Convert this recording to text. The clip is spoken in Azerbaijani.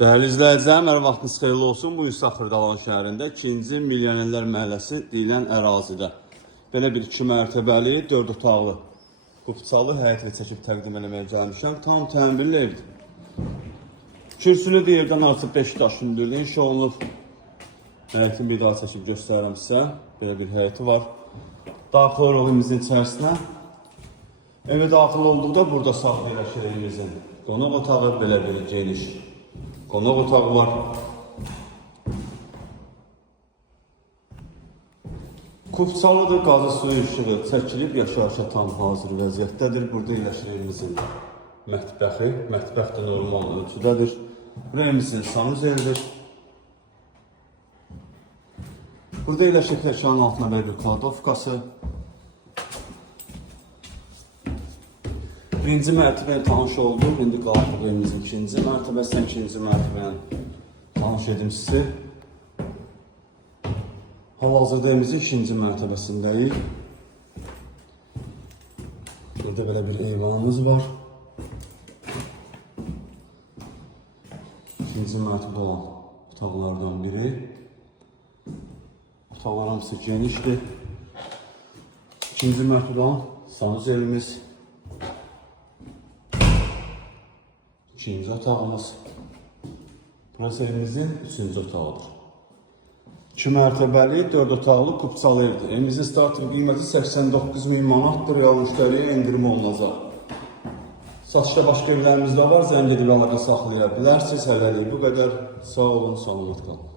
Değerli izləyicilərim, hər vaxtınız xeyirli olsun. Bu Yusuf Xırdalan şəhərində 2-ci Milyonerlər məhəlləsi deyilən ərazidə belə bir 2 mərtəbəli, 4 otaqlı, qupçalı həyət və çəkib təqdim eləməyə gəlmişəm. Tam təmirli evdir. Kürsülü yerdən artıq 5 daş hündürlüyü inşa olunub. Həyətin bir daha çəkib göstərirəm sizə. Belə bir həyəti var. Daxil oluq evimizin içərisinə. Evə daxil olduqda burada saxlayırıq evimizin qonaq otağı, belə bir geniş qonaq otağı var. Kupçalıdır, qazı suyu işığı çəkilib, yaşayışa tam hazır vəziyyətdədir. Burada yerləşir evimizin mətbəxi. Mətbəx də normal ölçüdədir. Buraya evimizin sanuzelidir. Burada yerləşir peşanın altına belə bir kladovkası. Birinci mərtəbəyə tanış olduq. İndi qalxıq evimizin ikinci mərtəbəsinə, ikinci mərtəbəni tanış edim sizi. Hal-hazırda evimizin ikinci mərtəbəsindəyik. Burada belə bir eyvanımız var. İkinci mərtəbə olan otaqlardan biri. Otaqlar hamısı genişdir. İkinci mərtəbə olan sanuzelimiz. İkinci otağımız. Burası evimizin üçüncü otağıdır. 2 mərtəbəli, 4 otaqlı kupçalı evdir. Evimizin startın qiyməti 89.000 manatdır. Ya müştəriyə indirim olunacaq. Satışda başqa evlərimiz də var. Zəng edib əlaqə saxlaya bilərsiniz. Hələlik bu qədər. Sağ olun, salamat qalın.